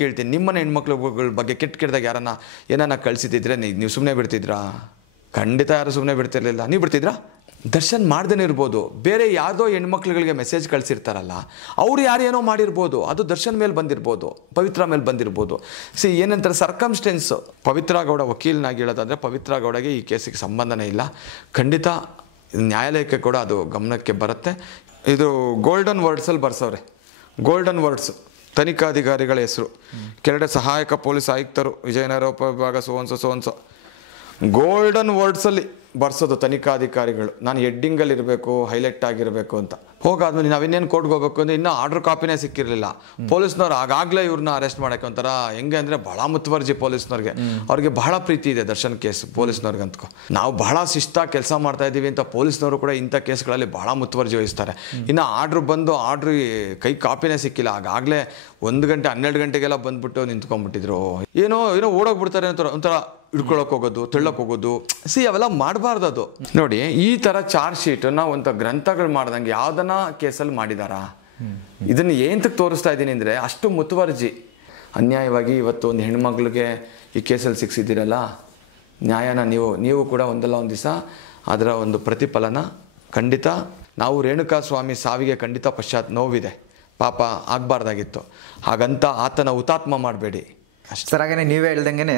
ಕೇಳ್ತೀನಿ, ನಿಮ್ಮನೆ ಹೆಣ್ಮಕ್ಳುಗಳ ಬಗ್ಗೆ ಕೆಟ್ಟದಾಗ ಯಾರನ್ನ ಏನನ್ನ ಕಳಿಸಿದ್ರೆ ನೀವು ಸುಮ್ಮನೆ ಬಿಡ್ತಿದ್ರಾ? ಖಂಡಿತ ಯಾರು ಸುಮ್ಮನೆ ಬಿಡ್ತಿರ್ಲಿಲ್ಲ. ನೀವು ಬಿಡ್ತಿದ್ರಾ? ದರ್ಶನ್ ಮಾಡ್ದೇನೆ ಇರ್ಬೋದು, ಬೇರೆ ಯಾವುದೋ ಹೆಣ್ಮಕ್ಳುಗಳಿಗೆ ಮೆಸೇಜ್ ಕಳಿಸಿರ್ತಾರಲ್ಲ, ಅವ್ರು ಯಾರೇನೋ ಮಾಡಿರ್ಬೋದು, ಅದು ದರ್ಶನ್ ಮೇಲೆ ಬಂದಿರ್ಬೋದು, ಪವಿತ್ರ ಮೇಲೆ ಬಂದಿರ್ಬೋದು. ಏನಂತಾರೆ ಸರ್ಕಮ್ಸ್ಟೆನ್ಸ್. ಪವಿತ್ರ ಗೌಡ ವಕೀಲನಾಗಿ ಹೇಳೋದಾದರೆ ಪವಿತ್ರ ಗೌಡಗೆ ಈ ಕೇಸಿಗೆ ಸಂಬಂಧನೇ ಇಲ್ಲ. ಖಂಡಿತ ನ್ಯಾಯಾಲಯಕ್ಕೆ ಕೂಡ ಅದು ಗಮನಕ್ಕೆ ಬರುತ್ತೆ. ಇದು ಗೋಲ್ಡನ್ ವರ್ಡ್ಸಲ್ಲಿ ಬರ್ಸವ್ರೆ. ಗೋಲ್ಡನ್ ವರ್ಡ್ಸ್ ತನಿಖಾಧಿಕಾರಿಗಳ ಹೆಸರು ಕೆಳಗಡೆ ಸಹಾಯಕ ಪೊಲೀಸ್ ಆಯುಕ್ತರು ವಿಜಯನಗರ ಉಪವಿಭಾಗ ಸೋನ್ಸೋ ಗೋಲ್ಡನ್ ವರ್ಡ್ಸಲ್ಲಿ ಬರ್ಸೋದು ತನಿಖಾಧಿಕಾರಿಗಳು. ನಾನು ಹೆಡ್ಡಿಂಗಲ್ಲಿ ಇರಬೇಕು, ಹೈಲೈಟ್ ಆಗಿರಬೇಕು ಅಂತ. ಹೋಗಾದ್ಮೇಲೆ ನಾವಿನ್ನೇನು ಕೋರ್ಟ್ಗೆ ಹೋಗ್ಬೇಕು ಅಂದರೆ ಇನ್ನೂ ಆರ್ಡ್ರ್ ಕಾಪಿನೇ ಸಿಕ್ಕಿರಲಿಲ್ಲ. ಪೊಲೀಸ್ನವ್ರು ಆಗಾಗಲೇ ಇವ್ರನ್ನ ಅರೆಸ್ಟ್ ಮಾಡೋಕ್ಕೆ ಒಂಥರ ಹೆಂಗೆ ಅಂದರೆ ಬಹಳ ಮುತುವರ್ಜಿ ಪೊಲೀಸ್ನವ್ರಿಗೆ. ಅವ್ರಿಗೆ ಬಹಳ ಪ್ರೀತಿ ಇದೆ ದರ್ಶನ್ ಕೇಸ್ ಪೊಲೀಸ್ನವ್ರಿಗಂತೂ. ನಾವು ಬಹಳ ಶಿಸ್ತಾಗಿ ಕೆಲಸ ಮಾಡ್ತಾ ಇದ್ದೀವಿ ಅಂತ ಪೊಲೀಸ್ನವರು ಕೂಡ ಇಂಥ ಕೇಸ್ಗಳಲ್ಲಿ ಬಹಳ ಮುತುವರ್ಜಿ ವಹಿಸ್ತಾರೆ. ಇನ್ನು ಆರ್ಡ್ರ್ ಬಂದು ಆರ್ಡ್ರ್ ಕೈ ಕಾಪಿನೇ ಸಿಕ್ಕಿಲ್ಲ, ಆಗಾಗಲೇ 1 ಗಂಟೆ 12 ಗಂಟೆಗೆಲ್ಲ ಬಂದ್ಬಿಟ್ಟು ನಿಂತ್ಕೊಂಡ್ಬಿಟ್ಟಿದ್ರು. ಏನೋ ಓಡೋಗ್ಬಿಡ್ತಾರೆ ಅಂತ ಒಂಥರ ಹಿಡ್ಕೊಳಕ್ಕೆ ಹೋಗೋದು, ತೆಳ್ಳಕ್ಕೆ ಹೋಗೋದು. ಅವೆಲ್ಲ ಮಾಡಬಾರ್ದು. ಅದು ನೋಡಿ, ಈ ಥರ ಚಾರ್ಜ್ ಶೀಟನ್ನು ಒಂದು ಗ್ರಂಥಗಳು ಮಾಡ್ದಂಗೆ ಯಾವುದನ್ನ ಕೇಸಲ್ಲಿ ಮಾಡಿದಾರಾ? ಇದನ್ನು ಏನಕ್ಕೆ ತೋರಿಸ್ತಾ ಇದ್ದೀನಿ ಅಂದರೆ ಅಷ್ಟು ಮುತುವರ್ಜಿ. ಅನ್ಯಾಯವಾಗಿ ಇವತ್ತು ಒಂದು ಹೆಣ್ಮಕ್ಳಿಗೆ ಈ ಕೇಸಲ್ಲಿ ಸಿಕ್ಸಿದ್ದೀರಲ್ಲ, ನ್ಯಾಯನ ನೀವು ಕೂಡ ಒಂದಲ್ಲ ಒಂದು ದಿವಸ ಅದರ ಒಂದು ಪ್ರತಿಫಲನ ಖಂಡಿತ. ನಾವು ರೇಣುಕಾ ಸ್ವಾಮಿ ಸಾವಿಗೆ ಖಂಡಿತ ನೋವಿದೆ, ಪಾಪ ಆಗಬಾರ್ದಾಗಿತ್ತು. ಹಾಗಂತ ಆತನ ಹುತಾತ್ಮ ಮಾಡಬೇಡಿ. ಸರ್, ಹಾಗೇನೆ ನೀವೇ ಹೇಳ್ದಂಗೆ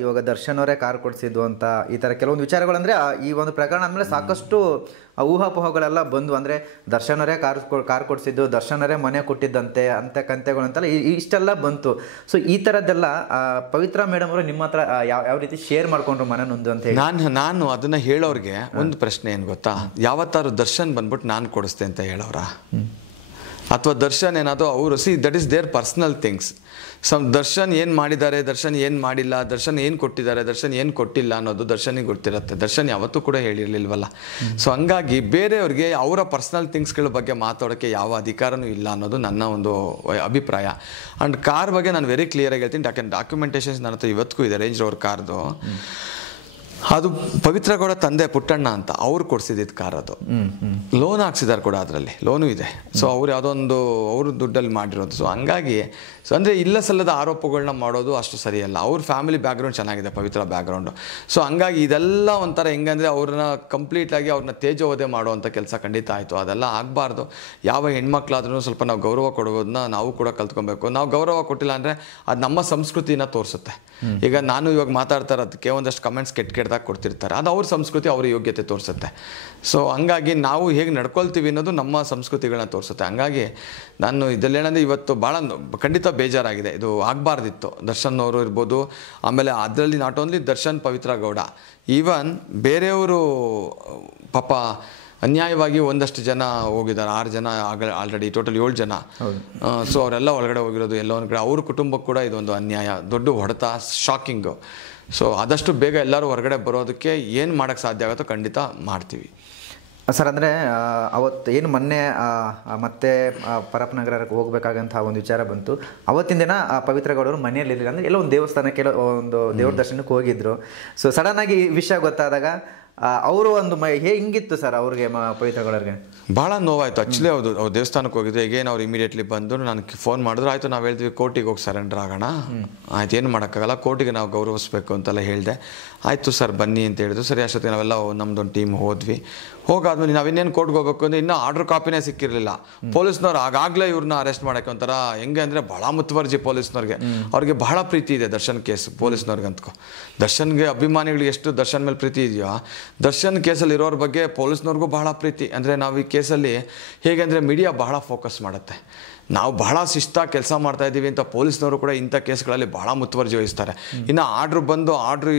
ಇವಾಗ ದರ್ಶನ್ ಅವರೇ ಕಾರ್ ಕೊಡಿಸಿದ್ದು ಅಂತ ಈ ಥರ ಕೆಲವೊಂದು ವಿಚಾರಗಳಂದರೆ ಈ ಒಂದು ಪ್ರಕರಣ ಅಂದಮೇಲೆ ಸಾಕಷ್ಟು ಊಹಾಪೋಹಗಳೆಲ್ಲ ಬಂದು, ಅಂದರೆ ದರ್ಶನ್ ಅವರೇ ಕಾರ್ ಕೊಡಿಸಿದ್ದು, ದರ್ಶನ್ ಅವರೇ ಮನೆ ಕೊಟ್ಟಿದ್ದಂತೆ ಅಂತ ಕಂತೆಗಳಂತೆಲ್ಲ ಇಷ್ಟೆಲ್ಲ ಬಂತು. ಸೊ ಈ ಥರದ್ದೆಲ್ಲ ಪವಿತ್ರ ಮೇಡಮ್ ಅವರು ನಿಮ್ಮ ಹತ್ರ ಯಾವ ರೀತಿ ಶೇರ್ ಮಾಡ್ಕೊಂಡ್ರು ಮನನೊಂದು ಅಂತ ಹೇಳಿ? ನಾನು ಅದನ್ನು ಹೇಳೋರಿಗೆ ಒಂದು ಪ್ರಶ್ನೆ ಏನು ಗೊತ್ತಾ, ಯಾವತ್ತಾರು ದರ್ಶನ್ ಬಂದ್ಬಿಟ್ಟು ನಾನು ಕೊಡಿಸ್ತೆ ಅಂತ ಹೇಳೋರ? ಅಥವಾ ದರ್ಶನ್ ಏನಾದರೂ ಅವರು that is their personal things. Darshan ಏನು ಮಾಡಿದ್ದಾರೆ, ದರ್ಶನ್ ಏನು ಮಾಡಿಲ್ಲ, ದರ್ಶನ್ ಏನು ಕೊಟ್ಟಿದ್ದಾರೆ, ದರ್ಶನ್ ಏನು ಕೊಟ್ಟಿಲ್ಲ ಅನ್ನೋದು ದರ್ಶನಿಗೆ ಗೊತ್ತಿರುತ್ತೆ. ದರ್ಶನ್ ಯಾವತ್ತೂ ಕೂಡ ಹೇಳಿರಲಿಲ್ವಲ್ಲ. ಸೊ ಹಂಗಾಗಿ ಬೇರೆಯವ್ರಿಗೆ ಅವರ ಪರ್ಸ್ನಲ್ ಥಿಂಗ್ಸ್ಗಳ ಬಗ್ಗೆ ಮಾತಾಡೋಕ್ಕೆ ಯಾವ ಅಧಿಕಾರನೂ ಇಲ್ಲ ಅನ್ನೋದು ನನ್ನ ಒಂದು ಅಭಿಪ್ರಾಯ. ಆ್ಯಂಡ್ ಕಾರ್ ಬಗ್ಗೆ ನಾನು ವೆರಿ ಕ್ಲಿಯರಾಗಿ ಹೇಳ್ತೀನಿ. ಯಾಕೆಂದ್ರೆ ಡಾಕ್ಯುಮೆಂಟೇಷನ್ಸ್ ನನ್ನ ಹತ್ರ ಇವತ್ತಿಗೂ ಇದೆ. ರೇಂಜ್ ರೋವರ್ ಕಾರ್ದು ಅದು ಪವಿತ್ರ ಗೌಡ ತಂದೆ ಪುಟ್ಟಣ್ಣ ಅಂತ ಅವ್ರು ಕೊಡಿಸಿದ್ದು ಕಾರ್. ಅದು ಲೋನ್ ಹಾಕ್ಸಿದ್ದಾರೆ ಕೂಡ, ಅದರಲ್ಲಿ ಲೋನು ಇದೆ. ಸೊ ಅವ್ರು ಯಾವುದೋ ಒಂದು ಅವರು ದುಡ್ಡಲ್ಲಿ ಮಾಡಿರೋದು. ಸೊ ಹಂಗಾಗಿ ಅಂದರೆ ಇಲ್ಲ ಸಲ್ಲದ ಆರೋಪಗಳನ್ನ ಮಾಡೋದು ಅಷ್ಟು ಸರಿಯಲ್ಲ. ಅವ್ರ ಫ್ಯಾಮಿಲಿ ಬ್ಯಾಕ್ಗ್ರೌಂಡ್ ಚೆನ್ನಾಗಿದೆ, ಪವಿತ್ರ ಬ್ಯಾಕ್ಗ್ರೌಂಡು. ಸೊ ಹಂಗಾಗಿ ಇದೆಲ್ಲ ಒಂಥರ ಹೆಂಗಂದರೆ ಅವ್ರನ್ನ ಕಂಪ್ಲೀಟಾಗಿ ಅವ್ರನ್ನ ತೇಜೋವಧೆ ಮಾಡುವಂಥ ಕೆಲಸ ಖಂಡಿತ ಆಯಿತು. ಅದೆಲ್ಲ ಆಗಬಾರ್ದು. ಯಾವ ಹೆಣ್ಮಕ್ಳಾದ್ರೂ ಸ್ವಲ್ಪ ನಾವು ಗೌರವ ಕೊಡೋದನ್ನ ನಾವು ಕೂಡ ಕಲ್ತ್ಕೊಬೇಕು. ನಾವು ಗೌರವ ಕೊಟ್ಟಿಲ್ಲ ಅಂದರೆ ಅದು ನಮ್ಮ ಸಂಸ್ಕೃತಿನ ತೋರಿಸುತ್ತೆ. ಈಗ ನಾನು ಇವಾಗ ಮಾತಾಡ್ತಾ ಇರೋದಕ್ಕೆ ಒಂದಷ್ಟು ಕಮೆಂಟ್ಸ್ ಕೆಟ್ಟದಾಗ ಕೊಡ್ತಿರ್ತಾರೆ, ಅದು ಅವ್ರ ಸಂಸ್ಕೃತಿ, ಅವ್ರ ಯೋಗ್ಯತೆ ತೋರಿಸುತ್ತೆ. ಸೊ ಹಂಗಾಗಿ ನಾವು ಹೇಗೆ ನಡ್ಕೊಳ್ತೀವಿ ಅನ್ನೋದು ನಮ್ಮ ಸಂಸ್ಕೃತಿಗಳನ್ನ ತೋರಿಸುತ್ತೆ. ಹಂಗಾಗಿ ನಾನು ಇದರಲ್ಲಿ ಏನಂದರೆ ಇವತ್ತು ಭಾಳ ಖಂಡಿತ ಬೇಜಾರಾಗಿದೆ. ಇದು ಆಗಬಾರ್ದಿತ್ತು. ದರ್ಶನ್ ಅವರು ಇರ್ಬೋದು, ಆಮೇಲೆ ಅದರಲ್ಲಿ not only Darshan, Pavithra Gowda, even ಬೇರೆಯವರು ಪಾಪ ಅನ್ಯಾಯವಾಗಿ ಒಂದಷ್ಟು ಜನ ಹೋಗಿದ್ದಾರೆ. 6 ಜನ ಆಲ್ರೆಡಿ, ಟೋಟಲ್ 7 ಜನ. ಸೊ ಅವರೆಲ್ಲ ಒಳಗಡೆ ಹೋಗಿರೋದು ಎಲ್ಲೋ ಒಂದು ಕಡೆ. ಅವ್ರ ಕುಟುಂಬಕ್ಕೆ ಕೂಡ ಇದೊಂದು ಅನ್ಯಾಯ, ದೊಡ್ಡ ಹೊಡೆತ, ಶಾಕಿಂಗು. ಸೊ ಆದಷ್ಟು ಬೇಗ ಎಲ್ಲರೂ ಹೊರಗಡೆ ಬರೋದಕ್ಕೆ ಏನು ಮಾಡೋಕ್ಕೆ ಸಾಧ್ಯ ಆಗುತ್ತೋ ಖಂಡಿತ ಮಾಡ್ತೀವಿ. ಸರ್, ಅಂದರೆ ಅವತ್ತು ಏನು ಮೊನ್ನೆ ಮತ್ತೆ ಪರಪ್ಪನಗರಕ್ಕೆ ಹೋಗ್ಬೇಕಾಗಂಥ ಒಂದು ವಿಚಾರ ಬಂತು. ಅವತ್ತಿನ ದಿನ ಪವಿತ್ರ ಗೌಡರು ಮನೆಯಲ್ಲಿರಲಿಲ್ಲ, ಅಂದರೆ ಎಲ್ಲೋ ಒಂದು ದೇವಸ್ಥಾನಕ್ಕೆ, ಒಂದು ದೇವ್ರ ದರ್ಶನಕ್ಕೆ ಹೋಗಿದ್ರು. ಸೊ ಸಡನ್ನಾಗಿ ಈ ವಿಷಯ ಗೊತ್ತಾದಾಗ ಅವರು ಒಂದು ಹಿಂಗಿತ್ತು ಸರ್ ಅವ್ರಿಗೆ, ಪವಿತ್ರ ಗೌಡರಿಗೆ ಭಾಳ ನೋವಾಯಿತು. ಆ್ಯಕ್ಚುಲಿ ಅವ್ರು ದೇವಸ್ಥಾನಕ್ಕೆ ಹೋಗಿದ್ರು. ಈಗೇನು ಅವ್ರು ಇಮಿಡಿಯೇಟ್ಲಿ ಬಂದು ನನಗೆ ಫೋನ್ ಮಾಡಿದ್ರು. ಆಯಿತು, ನಾವು ಹೇಳಿದ್ವಿ ಕೋರ್ಟಿಗೆ ಹೋಗಿ ಸರೆಂಡರ್ ಆಗೋಣ, ಆಯ್ತು, ಏನು ಮಾಡೋಕ್ಕಾಗಲ್ಲ, ಕೋರ್ಟಿಗೆ ನಾವು ಗೌರವಿಸ್ಬೇಕು ಅಂತೆಲ್ಲ ಹೇಳಿದೆ. ಆಯಿತು ಸರ್ ಬನ್ನಿ ಅಂತ ಹೇಳಿದ್ರು. ಸರಿ, ಅಷ್ಟೊತ್ತಿಗೆ ನಾವೆಲ್ಲ ನಮ್ಮದೊಂದು ಟೀಮ್ ಹೋದ್ವಿ. ಹೋಗಾದ್ಮೇಲೆ ನಾವಿನ್ನೇನು ಕೋರ್ಟ್ಗೆ ಹೋಗ್ಬೇಕು ಅಂದರೆ ಇನ್ನೂ ಆರ್ಡ್ರ್ ಕಾಪಿನೇ ಸಿಕ್ಕಿರಲಿಲ್ಲ. ಪೊಲೀಸ್ನವ್ರು ಆಗಾಗಲೇ ಇವ್ರನ್ನ ಅರೆಸ್ಟ್ ಮಾಡೋಕ್ಕೆ ಒಂಥರ ಹೆಂಗೆ ಅಂದರೆ ಭಾಳ ಮುತುವರ್ಜಿ ಪೊಲೀಸ್ನವ್ರಿಗೆ. ಅವ್ರಿಗೆ ಬಹಳ ಪ್ರೀತಿ ಇದೆ ದರ್ಶನ್ ಕೇಸ್ ಪೊಲೀಸ್ನವ್ರಿಗಂತೂ. ದರ್ಶನ್ಗೆ ಅಭಿಮಾನಿಗಳಿಗೆ ಎಷ್ಟು ದರ್ಶನ್ ಮೇಲೆ ಪ್ರೀತಿ ಇದೆಯೋ, ದರ್ಶನ್ ಕೇಸಲ್ಲಿ ಇರೋರ ಬಗ್ಗೆ ಪೊಲೀಸ್ನವ್ರಿಗೂ ಬಹಳ ಪ್ರೀತಿ. ಅಂದರೆ ನಾವು ಈ ಕೇಸಲ್ಲಿ ಹೇಗೆ ಅಂದರೆ ಮೀಡಿಯಾ ಬಹಳ ಫೋಕಸ್ ಮಾಡುತ್ತೆ. ನಾವು ಬಹಳ ಶಿಸ್ತಾಗಿ ಕೆಲಸ ಮಾಡ್ತಾ ಇದ್ದೀವಿ ಅಂತ ಪೊಲೀಸ್ನವರು ಕೂಡ ಇಂಥ ಕೇಸ್ಗಳಲ್ಲಿ ಬಹಳ ಮುತುವರ್ಜಿ ವಹಿಸ್ತಾರೆ. ಇನ್ನು ಆರ್ಡ್ರ್ ಬಂದು ಆರ್ಡ್ರ್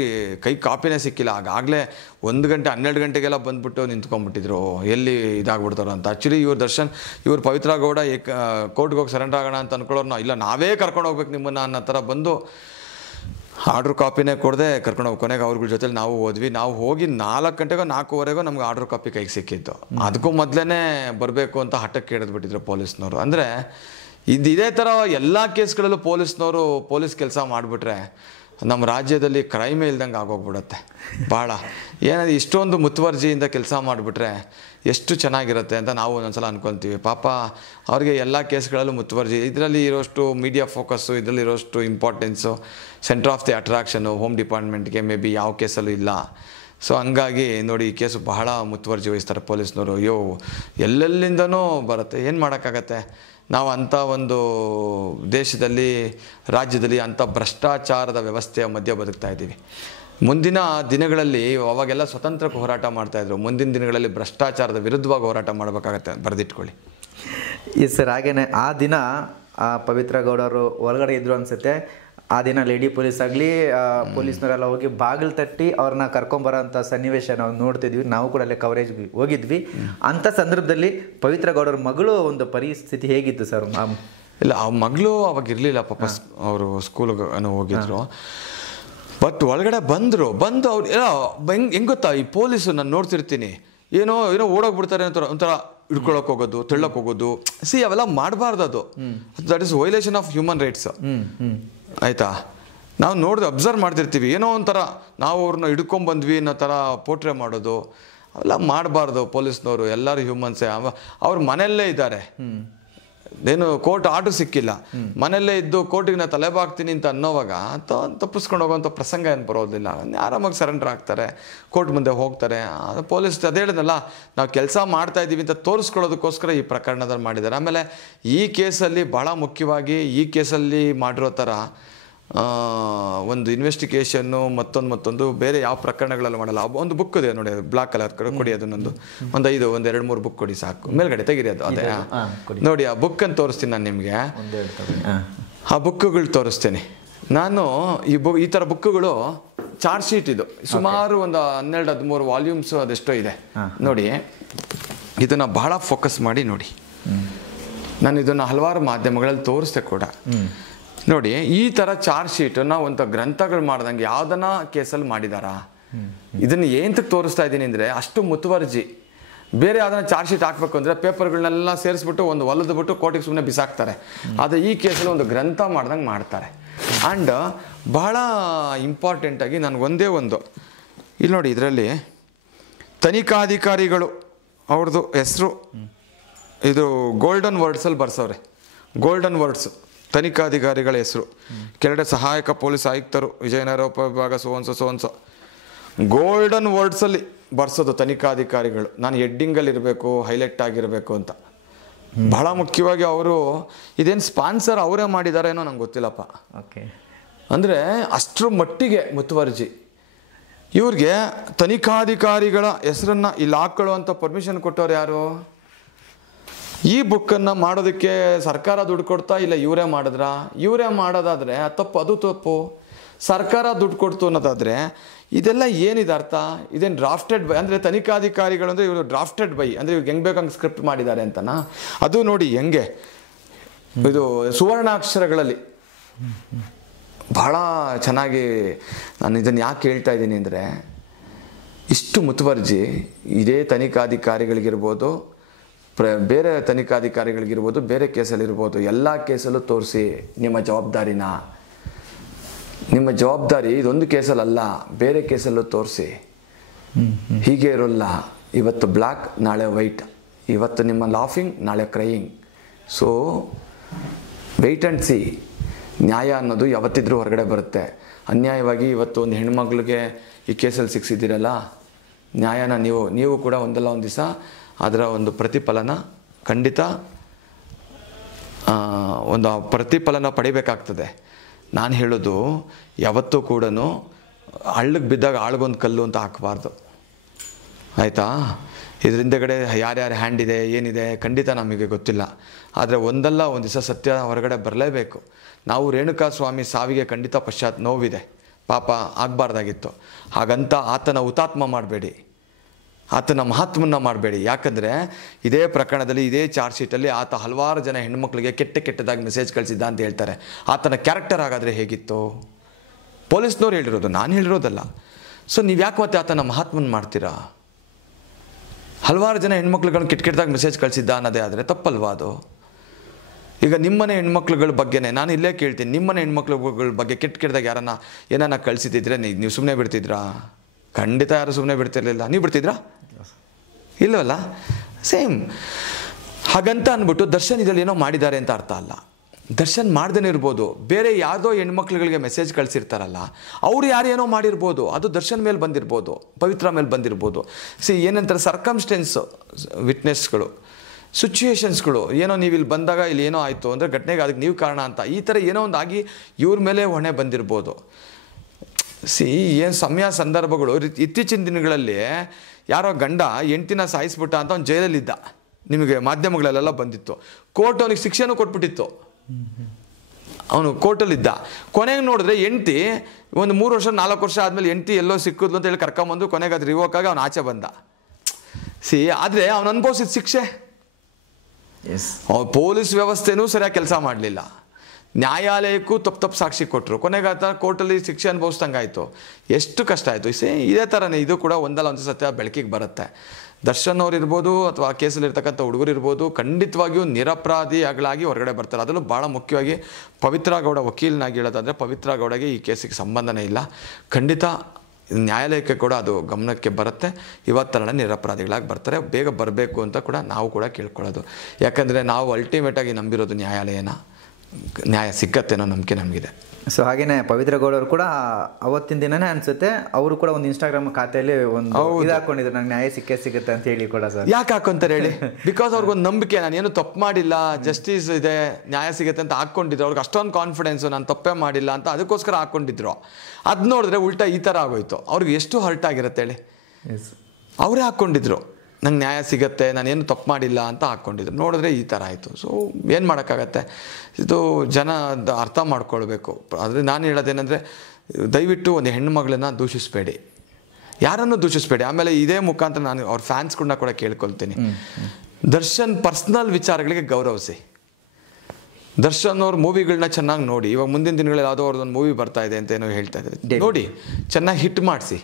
ಕೈ ಕಾಪಿನೇ ಸಿಕ್ಕಿಲ್ಲ, ಆಗಾಗಲೇ 1 ಗಂಟೆ 12 ಗಂಟೆಗೆಲ್ಲ ಬಂದ್ಬಿಟ್ಟು ನಿಂತ್ಕೊಂಡ್ಬಿಟ್ಟಿದ್ರು, ಎಲ್ಲಿ ಇದಾಗ್ಬಿಡ್ತಾರೋ ಅಂತ. ಆ್ಯಕ್ಚುಲಿ ಇವ್ರು ಪವಿತ್ರ ಗೌಡ ಕೋರ್ಟ್ಗೆ ಹೋಗಿ ಸರೆಂಡರ್ ಆಗೋಣ ಅಂತ ಅಂದ್ಕೊಳ್ಳೋರು, ಇಲ್ಲ ನಾವೇ ಕರ್ಕೊಂಡು ಹೋಗ್ಬೇಕು ನಿಮ್ಮನ್ನು ಅನ್ನೋ ಥರ ಬಂದು ಆರ್ಡ್ರ್ ಕಾಪಿನೇ ಕೊಡದೆ ಕರ್ಕೊಂಡು ಹೋಗಿ ಕೊನೆಗೆ ಅವ್ರಗಳ ಜೊತೆಲಿ ನಾವು ಹೋದ್ವಿ. ನಾವು ಹೋಗಿ 4 ಗಂಟೆಗೋ 4:15ಗೋ ನಮ್ಗೆ ಆರ್ಡ್ರ್ ಕಾಪಿ ಕೈಗೆ ಸಿಕ್ಕಿದ್ದು. ಅದಕ್ಕೂ ಮೊದಲೇ ಬರಬೇಕು ಅಂತ ಹಠಕ್ಕೆ ಹಿಡಿದ್ಬಿಟ್ಟಿದ್ರು ಪೊಲೀಸ್ನವರು. ಅಂದರೆ ಇದೇ ಥರ ಎಲ್ಲ ಕೇಸ್ಗಳಲ್ಲೂ ಪೊಲೀಸ್ ಕೆಲಸ ಮಾಡಿಬಿಟ್ರೆ ನಮ್ಮ ರಾಜ್ಯದಲ್ಲಿ ಕ್ರೈಮೇ ಇಲ್ದಂಗೆ ಆಗೋಗ್ಬಿಡುತ್ತೆ ಭಾಳ. ಏನಾದ್ರು ಇಷ್ಟೊಂದು ಮುತುವರ್ಜಿಯಿಂದ ಕೆಲಸ ಮಾಡಿಬಿಟ್ರೆ ಎಷ್ಟು ಚೆನ್ನಾಗಿರುತ್ತೆ ಅಂತ ನಾವು ಒಂದೊಂದ್ಸಲ ಅಂದ್ಕೊತೀವಿ. ಪಾಪ ಅವ್ರಿಗೆ ಎಲ್ಲ ಕೇಸ್ಗಳಲ್ಲೂ ಮುತುವರ್ಜಿ, ಇದರಲ್ಲಿ ಇರೋಷ್ಟು ಮೀಡಿಯಾ ಫೋಕಸ್ಸು, ಇದರಲ್ಲಿ ಇರೋಷ್ಟು importance, centre of the attraction home ಡಿಪಾರ್ಟ್ಮೆಂಟ್ಗೆ ಮೇ ಬಿ ಯಾವ ಕೇಸಲ್ಲೂ ಇಲ್ಲ. ಸೊ ಹಂಗಾಗಿ ನೋಡಿ ಈ ಕೇಸು ಬಹಳ ಮುತುವರ್ಜಿ ವಹಿಸ್ತಾರೆ ಪೊಲೀಸ್ನವರು. ಅಯ್ಯೋ ಎಲ್ಲೆಲ್ಲಿಂದನೂ ಬರುತ್ತೆ, ಏನು ಮಾಡೋಕ್ಕಾಗತ್ತೆ. ನಾವು ಅಂಥ ಒಂದು ದೇಶದಲ್ಲಿ, ರಾಜ್ಯದಲ್ಲಿ ಅಂಥ ಭ್ರಷ್ಟಾಚಾರದ ವ್ಯವಸ್ಥೆಯ ಮಧ್ಯೆ ಬದುಕ್ತಾ ಇದ್ದೀವಿ. ಮುಂದಿನ ದಿನಗಳಲ್ಲಿ ಅವಾಗೆಲ್ಲ ಸ್ವತಂತ್ರಕ್ಕೆ ಹೋರಾಟ ಮಾಡ್ತಾಯಿದ್ರು, ಮುಂದಿನ ದಿನಗಳಲ್ಲಿ ಭ್ರಷ್ಟಾಚಾರದ ವಿರುದ್ಧವಾಗಿ ಹೋರಾಟ ಮಾಡಬೇಕಾಗತ್ತೆ, ಬರೆದಿಟ್ಕೊಳ್ಳಿ. ಸರ್ ಹಾಗೇನೆ ಆ ದಿನ ಪವಿತ್ರ ಗೌಡರು ಒಳಗಡೆ ಇದ್ರು ಅನಿಸುತ್ತೆ. ಆ ದಿನ ಲೇಡಿ ಪೊಲೀಸ್ ಆಗಲಿ ಪೊಲೀಸ್ನವರೆಲ್ಲ ಹೋಗಿ ಬಾಗಿಲು ತಟ್ಟಿ ಅವ್ರನ್ನ ಕರ್ಕೊಂಬರೋಂಥ ಸನ್ನಿವೇಶ ನಾವು ನೋಡ್ತಿದ್ವಿ. ನಾವು ಕೂಡ ಅಲ್ಲೇ ಕವರೇಜ್ ಹೋಗಿದ್ವಿ. ಅಂಥ ಸಂದರ್ಭದಲ್ಲಿ ಪವಿತ್ರ ಗೌಡರ ಮಗಳು ಒಂದು ಪರಿಸ್ಥಿತಿ ಹೇಗಿತ್ತು ಸರ್? ಇಲ್ಲ, ಆ ಮಗಳು ಅವಾಗ ಇರಲಿಲ್ಲ ಪಾಪ, ಅವರು ಸ್ಕೂಲ್ಗೆ ಹೋಗಿದ್ರು. ಬಟ್ ಒಳಗಡೆ ಬಂದು ಅವ್ರು ಹೆಂಗೆ ಗೊತ್ತಾ, ಈ ಪೊಲೀಸು ನಾನು ನೋಡ್ತಿರ್ತೀನಿ, ಏನೋ ಓಡೋಗ್ಬಿಡ್ತಾರೆ ಅಂತ ಒಂಥರ ಹಿಡ್ಕೊಳಕ್ಕೆ ಹೋಗೋದು, ತೆಳ್ಳಕ್ಕೆ ಹೋಗೋದು. ಅವೆಲ್ಲ ಮಾಡಬಾರ್ದು, ಅದು that is violation of human rights. ಆಯಿತಾ, ನಾವು ಅಬ್ಸರ್ವ್ ಮಾಡ್ತಿರ್ತೀವಿ, ಏನೋ ಒಂಥರ ನಾವು ಅವ್ರನ್ನ ಹಿಡ್ಕೊಂಬಂದ್ವಿ ಅನ್ನೋ ಥರ ಪೋಟ್ರೆ ಮಾಡೋದು, ಅವೆಲ್ಲ ಮಾಡಬಾರ್ದು. ಪೊಲೀಸ್ನವರು ಎಲ್ಲರೂ ಹ್ಯೂಮನ್ಸೇ. ಅವ್ರ ಮನೆಯಲ್ಲೇ ಇದ್ದಾರೆ, ಏನು ಕೋರ್ಟ್ ಆರ್ಡ್ರ್ ಸಿಕ್ಕಿಲ್ಲ, ಮನೆಯಲ್ಲೇ ಇದ್ದು ಕೋರ್ಟಿಗೆ ನಾನು ತಲೆಬಾಗ್ತೀನಿ ಅಂತ ಅನ್ನೋವಾಗ ತಪ್ಪಿಸ್ಕೊಂಡು ಹೋಗೋವಂಥ ಪ್ರಸಂಗ ಏನು ಬರೋದಿಲ್ಲ. ಆರಾಮಾಗಿ ಸರೆಂಡರ್ ಆಗ್ತಾರೆ, ಕೋರ್ಟ್ ಮುಂದೆ ಹೋಗ್ತಾರೆ. ಪೊಲೀಸ್ ಅದೇ ಹೇಳಿದ್ನಲ್ಲ, ನಾವು ಕೆಲಸ ಮಾಡ್ತಾ ಇದ್ದೀವಿ ಅಂತ ತೋರಿಸ್ಕೊಳ್ಳೋದಕ್ಕೋಸ್ಕರ ಈ ಪ್ರಕರಣದಲ್ಲಿ ಮಾಡಿದ್ದಾರೆ. ಆಮೇಲೆ ಈ ಕೇಸಲ್ಲಿ ಭಾಳ ಮುಖ್ಯವಾಗಿ ಈ ಕೇಸಲ್ಲಿ ಮಾಡಿರೋ ಥರ ಒಂದು ಇನ್ವೆಸ್ಟಿಗೇಷನ್ನು ಮತ್ತೊಂದು ಬೇರೆ ಯಾವ ಪ್ರಕರಣಗಳಲ್ಲಿ ಮಾಡಲ್ಲ. ಒಂದು ಬುಕ್ ಇದೆ ನೋಡಿ, ಬ್ಲಾಕ್ ಕಲರ್ ಕೊಡಿ, ಅದನ್ನೊಂದು 2-3 ಬುಕ್ ಕೊಡಿ ಸಾಕು, ಮೇಲ್ಗಡೆ ತೆಗಿರಿ ಅದು. ಅದೇ ನೋಡಿ, ಆ ಬುಕ್ಕನ್ನು ತೋರಿಸ್ತೀನಿ ನಾನು ನಿಮಗೆ, ಆ ಬುಕ್ಕುಗಳು ತೋರಿಸ್ತೀನಿ ನಾನು. ಈ ಥರ ಬುಕ್ಕುಗಳು ಚಾರ್ಜ್ ಶೀಟ್, ಇದು ಸುಮಾರು ಒಂದು 12-13 ವಾಲ್ಯೂಮ್ಸು ಅದೆಷ್ಟೋ ಇದೆ ನೋಡಿ. ಇದನ್ನು ಬಹಳ ಫೋಕಸ್ ಮಾಡಿ ನೋಡಿ. ನಾನು ಇದನ್ನು ಹಲವಾರು ಮಾಧ್ಯಮಗಳಲ್ಲಿ ತೋರಿಸ್ದೆ ಕೂಡ ನೋಡಿ. ಈ ಥರ ಚಾರ್ಜ್ ಶೀಟನ್ನು ಒಂದು ಗ್ರಂಥಗಳು ಮಾಡ್ದಂಗೆ ಯಾವುದನ್ನ ಕೇಸಲ್ಲಿ ಮಾಡಿದಾರಾ? ಇದನ್ನು ಏನಕ್ಕೆ ತೋರಿಸ್ತಾ ಇದ್ದೀನಿ ಅಂದರೆ, ಅಷ್ಟು ಮುತುವರ್ಜಿ. ಬೇರೆ ಯಾವುದನ್ನ ಚಾರ್ಜ್ ಶೀಟ್ ಹಾಕಬೇಕು ಅಂದರೆ ಪೇಪರ್ಗಳನ್ನೆಲ್ಲ ಸೇರಿಸ್ಬಿಟ್ಟು ಒಂದು ಹೊಲದ್ಬಿಟ್ಟು ಕೋರ್ಟಿಗೆ ಸುಮ್ಮನೆ ಬಿಸಾಕ್ತಾರೆ. ಆದರೆ ಈ ಕೇಸಲ್ಲಿ ಒಂದು ಗ್ರಂಥ ಮಾಡ್ದಂಗೆ ಮಾಡ್ತಾರೆ. ಆ್ಯಂಡ್ ಬಹಳ ಇಂಪಾರ್ಟೆಂಟಾಗಿ ನನಗೆ ಒಂದೇ ಒಂದು ಇಲ್ಲಿ ನೋಡಿ, ಇದರಲ್ಲಿ ತನಿಖಾಧಿಕಾರಿಗಳು ಅವ್ರದ್ದು ಹೆಸರು ಇದು ಗೋಲ್ಡನ್ ವರ್ಡ್ಸಲ್ಲಿ ಬರ್ಸವ್ರೆ. ಗೋಲ್ಡನ್ ವರ್ಡ್ಸ್ ತನಿಖಾಧಿಕಾರಿಗಳ ಹೆಸರು. ಕೆಳಗಡೆ ಸಹಾಯಕ ಪೊಲೀಸ್ ಆಯುಕ್ತರು, ವಿಜಯನಗರ ಉಪವಿಭಾಗ ಸೋನ್ಸೋ ಗೋಲ್ಡನ್ ವರ್ಡ್ಸಲ್ಲಿ ಬರ್ಸೋದು ತನಿಖಾಧಿಕಾರಿಗಳು. ನಾನು ಹೆಡ್ಡಿಂಗಲ್ಲಿ ಇರಬೇಕು, ಹೈಲೈಟ್ ಆಗಿರಬೇಕು ಅಂತ. ಬಹಳ ಮುಖ್ಯವಾಗಿ ಅವರು ಇದೇನು ಸ್ಪಾನ್ಸರ್ ಅವರೇ ಮಾಡಿದಾರೇನೋ ನಂಗೆ ಗೊತ್ತಿಲ್ಲಪ್ಪ. ಓಕೆ, ಅಂದರೆ ಅಷ್ಟರ ಮಟ್ಟಿಗೆ ಮುತುವರ್ಜಿ. ಇವ್ರಿಗೆ ತನಿಖಾಧಿಕಾರಿಗಳ ಹೆಸರನ್ನು ಇಲ್ಲಿ ಹಾಕ್ಕೊಳ್ಳುವಂಥ ಪರ್ಮಿಷನ್ ಕೊಟ್ಟವ್ರು ಯಾರು? ಈ ಬುಕ್ಕನ್ನು ಮಾಡೋದಕ್ಕೆ ಸರ್ಕಾರ ದುಡ್ಡು ಕೊಡ್ತಾ ಇಲ್ಲ, ಇವರೇ ಮಾಡಿದ್ರಾ? ಇವರೇ ಮಾಡೋದಾದರೆ ತಪ್ಪು, ಅದು ತಪ್ಪು. ಸರ್ಕಾರ ದುಡ್ಡು ಕೊಡ್ತು ಅನ್ನೋದಾದರೆ ಇದೆಲ್ಲ ಏನಿದೆ ಅರ್ಥ? ಇದೇನು ಡ್ರಾಫ್ಟೆಡ್ ಬೈ ಅಂದರೆ ತನಿಖಾಧಿಕಾರಿಗಳು ಅಂದರೆ ಇವರು ಡ್ರಾಫ್ಟೆಡ್ ಬೈ ಅಂದರೆ ಇವ್ರಿಗೆ ಹೆಂಗೆ ಬೇಕಂಗೆ ಸ್ಕ್ರಿಪ್ಟ್ ಮಾಡಿದ್ದಾರೆ ಅಂತನಾ? ಅದು ನೋಡಿ ಹೆಂಗೆ ಇದು ಸುವರ್ಣಾಕ್ಷರಗಳಲ್ಲಿ ಭಾಳ ಚೆನ್ನಾಗಿ. ನಾನು ಇದನ್ನು ಯಾಕೆ ಹೇಳ್ತಾ ಇದ್ದೀನಿ ಅಂದರೆ, ಇಷ್ಟು ಮುತುವರ್ಜಿ ಇದೇ ತನಿಖಾಧಿಕಾರಿಗಳಿಗಿರ್ಬೋದು, ಬೇರೆ ತನಿಖಾಧಿಕಾರಿಗಳಿಗಿರ್ಬೋದು, ಬೇರೆ ಕೇಸಲ್ಲಿರ್ಬೋದು, ಎಲ್ಲ ಕೇಸಲ್ಲೂ ತೋರಿಸಿ ನಿಮ್ಮ ಜವಾಬ್ದಾರಿನ. ನಿಮ್ಮ ಜವಾಬ್ದಾರಿ ಇದೊಂದು ಕೇಸಲ್ಲ, ಬೇರೆ ಕೇಸಲ್ಲೂ ತೋರಿಸಿ. ಹೀಗೆ ಇರೋಲ್ಲ, ಇವತ್ತು ಬ್ಲ್ಯಾಕ್ ನಾಳೆ ವೈಟ್, ಇವತ್ತು ನಿಮ್ಮ ಲಾಫಿಂಗ್ ನಾಳೆ crying. So wait and see. ನ್ಯಾಯ ಅನ್ನೋದು ಯಾವತ್ತಿದ್ರೂ ಹೊರಗಡೆ ಬರುತ್ತೆ. ಅನ್ಯಾಯವಾಗಿ ಇವತ್ತು ಒಂದು ಹೆಣ್ಮಕ್ಳಿಗೆ ಈ ಕೇಸಲ್ಲಿ ಸಿಕ್ಸಿದ್ದೀರಲ್ಲ, ನ್ಯಾಯನ ನೀವು ಕೂಡ ಒಂದಲ್ಲ ಒಂದು ದಿವಸ ಅದರ ಒಂದು ಪ್ರತಿಫಲನ ಖಂಡಿತ ಒಂದು ಪ್ರತಿಫಲನ ಪಡಿಬೇಕಾಗ್ತದೆ. ನಾನು ಹೇಳೋದು ಯಾವತ್ತೂ ಕೂಡ ಹಳ್ಳಕ್ಕೆ ಬಿದ್ದಾಗ ಆಳ್ಗೊಂದು ಕಲ್ಲು ಅಂತ ಹಾಕಬಾರ್ದು, ಆಯಿತಾ? ಇದರಿಂದಗಡೆ ಯಾರ್ಯಾರ ಹ್ಯಾಂಡ್ ಇದೆ ಏನಿದೆ ಖಂಡಿತ ನಮಗೆ ಗೊತ್ತಿಲ್ಲ. ಆದರೆ ಒಂದಲ್ಲ ಒಂದು ದಿವಸ ಸತ್ಯ ಹೊರಗಡೆ ಬರಲೇಬೇಕು. ನಾವು ರೇಣುಕಾ ಸ್ವಾಮಿ ಸಾವಿಗೆ ಖಂಡಿತ ನೋವಿದೆ, ಪಾಪ ಆಗಬಾರ್ದಾಗಿತ್ತು. ಹಾಗಂತ ಆತನ ಹುತಾತ್ಮ ಮಾಡಬೇಡಿ, ಆತನ ಮಹಾತ್ಮನ ಮಾಡಬೇಡಿ. ಯಾಕಂದರೆ ಇದೇ ಪ್ರಕರಣದಲ್ಲಿ ಇದೇ ಚಾರ್ಜ್ ಶೀಟಲ್ಲಿ ಆತ ಹಲವಾರು ಜನ ಹೆಣ್ಮಕ್ಳಿಗೆ ಕೆಟ್ಟದಾಗಿ ಮೆಸೇಜ್ ಕಳಿಸಿದ್ದ ಅಂತ ಹೇಳ್ತಾರೆ. ಆತನ ಕ್ಯಾರೆಕ್ಟರ್ ಹಾಗಾದರೆ ಹೇಗಿತ್ತು? ಪೊಲೀಸ್ನವ್ರು ಹೇಳಿರೋದು, ನಾನು ಹೇಳಿರೋದಲ್ಲ. ಸೊ ನೀವು ಯಾಕೆ ಮತ್ತೆ ಆತನ ಮಹಾತ್ಮನ ಮಾಡ್ತೀರಾ? ಹಲವಾರು ಜನ ಹೆಣ್ಮಕ್ಳುಗಳನ್ನ ಕೆಟ್ಟದಾಗಿ ಮೆಸೇಜ್ ಕಳಿಸಿದ್ದ ಅನ್ನೋದೇ ಆದರೆ ತಪ್ಪಲ್ವಾ ಅದು? ಈಗ ನಿಮ್ಮನೆ ಹೆಣ್ಮಕ್ಳುಗಳ ಬಗ್ಗೆನೇ ನಾನು ಇಲ್ಲೇ ಕೇಳ್ತೀನಿ, ನಿಮ್ಮನೆ ಹೆಣ್ಮಕ್ಳುಗಳ ಬಗ್ಗೆ ಕೆಟ್ಟದಾಗ ಯಾರನ್ನ ಏನನ್ನ ಕಳಿಸಿದ್ರೆ ನೀವು ಸುಮ್ಮನೆ ಬಿಡ್ತಿದ್ರಾ? ಖಂಡಿತ ಯಾರು ಸುಮ್ಮನೆ ಬಿಡ್ತಿರ್ಲಿಲ್ಲ. ನೀವು ಬಿಡ್ತಿದ್ರಾ? ಇಲ್ಲವಲ್ಲ. ಸೇಮ್ ಹಾಗಂತ ಅಂದ್ಬಿಟ್ಟು ದರ್ಶನ್ ಇದರಲ್ಲಿ ಏನೋ ಮಾಡಿದ್ದಾರೆ ಅಂತ ಅರ್ಥ ಅಲ್ಲ. ದರ್ಶನ್ ಮಾಡ್ದೇನೆ ಇರ್ಬೋದು, ಬೇರೆ ಯಾವುದೋ ಹೆಣ್ಮಕ್ಳುಗಳಿಗೆ ಮೆಸೇಜ್ ಕಳಿಸಿರ್ತಾರಲ್ಲ, ಅವ್ರು ಯಾರೇನೋ ಮಾಡಿರ್ಬೋದು, ಅದು ದರ್ಶನ್ ಮೇಲೆ ಬಂದಿರ್ಬೋದು, ಪವಿತ್ರ ಮೇಲೆ ಬಂದಿರ್ಬೋದು. ಏನಂತಾರೆ ಸರ್ಕಮ್ಸ್ಟೆನ್ಸ್ ವಿಟ್ನೆಸ್ಗಳು, ಸಿಚುವೇಶನ್ಸ್ಗಳು, ಏನೋ ನೀವು ಇಲ್ಲಿ ಬಂದಾಗ ಇಲ್ಲಿ ಏನೋ ಆಯಿತು ಅಂದರೆ ಘಟನೆಗೆ ಅದಕ್ಕೆ ನೀವು ಕಾರಣ ಅಂತ ಈ ಥರ ಏನೋ ಒಂದು ಆಗಿ ಇವ್ರ ಮೇಲೆ ಹೊಣೆ ಬಂದಿರ್ಬೋದು. ಏನು ಸಮಯ ಸಂದರ್ಭಗಳು. ಇತ್ತೀಚಿನ ದಿನಗಳಲ್ಲಿ ಯಾರೋ ಗಂಡ ಹೆಂಡ್ತಿನ ಸಾಯಿಸ್ಬಿಟ್ಟ ಅಂತ ಅವ್ನು ಜೈಲಲ್ಲಿದ್ದ, ನಿಮಗೆ ಮಾಧ್ಯಮಗಳಲ್ಲೆಲ್ಲ ಬಂದಿತ್ತು. ಕೋರ್ಟ್ ಅವನಿಗೆ ಶಿಕ್ಷೆನೂ ಕೊಟ್ಬಿಟ್ಟಿತ್ತು. ಅವನು ಕೋರ್ಟಲ್ಲಿದ್ದ. ಕೊನೆಗೆ ನೋಡಿದ್ರೆ ಹೆಂಡ್ತಿ ಒಂದು 3 ವರ್ಷ 4 ವರ್ಷ ಆದಮೇಲೆ ಹೆಂಡ್ತಿ ಎಲ್ಲೋ ಸಿಕ್ಕಿದ್ಲು ಅಂತ ಹೇಳಿ ಕರ್ಕೊಂಬಂದು ಕೊನೆಗೆ ಅದು ರಿವೋಕ್ ಆಗಿ ಅವನು ಆಚೆ ಬಂದ. ಆದರೆ ಅವನು ಅನುಭವಿಸಿದ ಶಿಕ್ಷೆ, ಪೊಲೀಸ್ ವ್ಯವಸ್ಥೆನೂ ಸರಿಯಾಗಿ ಕೆಲಸ ಮಾಡಲಿಲ್ಲ, ನ್ಯಾಯಾಲಯಕ್ಕೂ ತಪ್ಪು ಸಾಕ್ಷಿ ಕೊಟ್ಟರು, ಕೊನೆಗೆ ಆತ ಕೋರ್ಟಲ್ಲಿ ಶಿಕ್ಷೆ ಅನುಭವಿಸ್ದಂಗಾಯಿತು. ಎಷ್ಟು ಕಷ್ಟ ಆಯಿತು. ಇದೇ ಥರನೇ ಇದು ಕೂಡ ಒಂದಲ್ಲ ಒಂದು ಸತ್ಯ ಬೆಳಕಿಗೆ ಬರುತ್ತೆ. ದರ್ಶನ್ ಅವ್ರು ಇರ್ಬೋದು ಅಥವಾ ಆ ಕೇಸಲ್ಲಿರ್ತಕ್ಕಂಥ ಹುಡುಗರು ಇರ್ಬೋದು, ಖಂಡಿತವಾಗಿಯೂ ನಿರಪರಾಧಿಗಳಾಗಿ ಹೊರಗಡೆ ಬರ್ತಾರೆ. ಅದರಲ್ಲೂ ಭಾಳ ಮುಖ್ಯವಾಗಿ ಪವಿತ್ರ ಗೌಡ ವಕೀಲನಾಗಿ ಹೇಳೋದಾದರೆ, ಪವಿತ್ರ ಗೌಡಗೆ ಈ ಕೇಸಿಗೆ ಸಂಬಂಧನೇ ಇಲ್ಲ. ಖಂಡಿತ ನ್ಯಾಯಾಲಯಕ್ಕೆ ಕೂಡ ಅದು ಗಮನಕ್ಕೆ ಬರುತ್ತೆ. ಇವತ್ತಲ್ಲ ನಿರಪರಾಧಿಗಳಾಗಿ ಬರ್ತಾರೆ. ಬೇಗ ಬರಬೇಕು ಅಂತ ಕೂಡ ನಾವು ಕೂಡ ಕೇಳ್ಕೊಳ್ಳೋದು. ಯಾಕಂದರೆ ನಾವು ಅಲ್ಟಿಮೇಟಾಗಿ ನಂಬಿರೋದು ನ್ಯಾಯಾಲಯನ, ನ್ಯಾಯ ಸಿಕ್ಕತ್ತೇನೋ ನಂಬಿಕೆ ನಮಗಿದೆ. ಸೊ ಹಾಗೇನೆ ಪವಿತ್ರ ಗೌಡರು ಕೂಡ ಅವತ್ತಿನ ದಿನನೇ ಅನ್ಸುತ್ತೆ ಅವರು ಕೂಡ ಒಂದು ಇನ್ಸ್ಟಾಗ್ರಾಮ್ ಖಾತೆಯಲ್ಲಿ ಒಂದು ಇದು ಹಾಕೊಂಡಿದ್ರು, ನಂಗೆ ನ್ಯಾಯ ಸಿಗುತ್ತೆ ಅಂತ ಹೇಳಿ ಕೂಡ. ಸರ್ ಯಾಕೆ ಹಾಕೊಂತಾರೆ ಹೇಳಿ? ಬಿಕಾಸ್ ಅವ್ರಿಗೊಂದು ನಂಬಿಕೆ, ನಾನು ಏನು ತಪ್ಪು ಮಾಡಿಲ್ಲ, ಜಸ್ಟಿಸ್ ಇದೆ, ನ್ಯಾಯ ಸಿಗುತ್ತೆ ಅಂತ ಹಾಕ್ಕೊಂಡಿದ್ರು. ಅವ್ರಿಗೆ ಅಷ್ಟೊಂದು ಕಾನ್ಫಿಡೆನ್ಸು, ನಾನು ತಪ್ಪೇ ಮಾಡಿಲ್ಲ ಅಂತ, ಅದಕ್ಕೋಸ್ಕರ ಹಾಕ್ಕೊಂಡಿದ್ರು. ಅದು ನೋಡಿದ್ರೆ ಉಲ್ಟಾ ಈ ಥರ ಆಗೋಯ್ತು. ಅವ್ರಿಗೆ ಎಷ್ಟು ಹರ್ಟ್ ಆಗಿರುತ್ತೆ ಹೇಳಿ. ಅವರೇ ಹಾಕ್ಕೊಂಡಿದ್ರು ನಂಗೆ ನ್ಯಾಯ ಸಿಗುತ್ತೆ, ನಾನೇನು ತಪ್ಪು ಮಾಡಿಲ್ಲ ಅಂತ ಹಾಕ್ಕೊಂಡಿದ್ರು. ನೋಡಿದ್ರೆ ಈ ಥರ ಆಯಿತು. ಸೊ ಏನು ಮಾಡೋಕ್ಕಾಗತ್ತೆ? ಇದು ಜನ ಅರ್ಥ ಮಾಡ್ಕೊಳ್ಬೇಕು. ಆದರೆ ನಾನು ಹೇಳೋದೇನೆಂದರೆ, ದಯವಿಟ್ಟು ಒಂದು ಹೆಣ್ಣುಮಗಳನ್ನ ದೂಷಿಸಬೇಡಿ, ಯಾರನ್ನು ದೂಷಿಸಬೇಡಿ. ಆಮೇಲೆ ಇದೇ ಮುಖಾಂತರ ನಾನು ಅವ್ರ ಫ್ಯಾನ್ಸ್ಗಳನ್ನ ಕೂಡ ಕೇಳ್ಕೊಳ್ತೀನಿ, ದರ್ಶನ್ ಪರ್ಸ್ನಲ್ ವಿಚಾರಗಳಿಗೆ ಗೌರವಿಸಿ. ದರ್ಶನ್ ಅವ್ರ ಮೂವಿಗಳನ್ನ ಚೆನ್ನಾಗಿ ನೋಡಿ. ಇವಾಗ ಮುಂದಿನ ದಿನಗಳಲ್ಲಿ ಯಾವುದೋ ಅವ್ರದ್ದೊಂದು ಮೂವಿ ಬರ್ತಾ ಇದೆ ಅಂತ ಏನೋ ಹೇಳ್ತಾ ಇದ್ದಾರೆ, ನೋಡಿ ಚೆನ್ನಾಗಿ ಹಿಟ್ ಮಾಡಿಸಿ.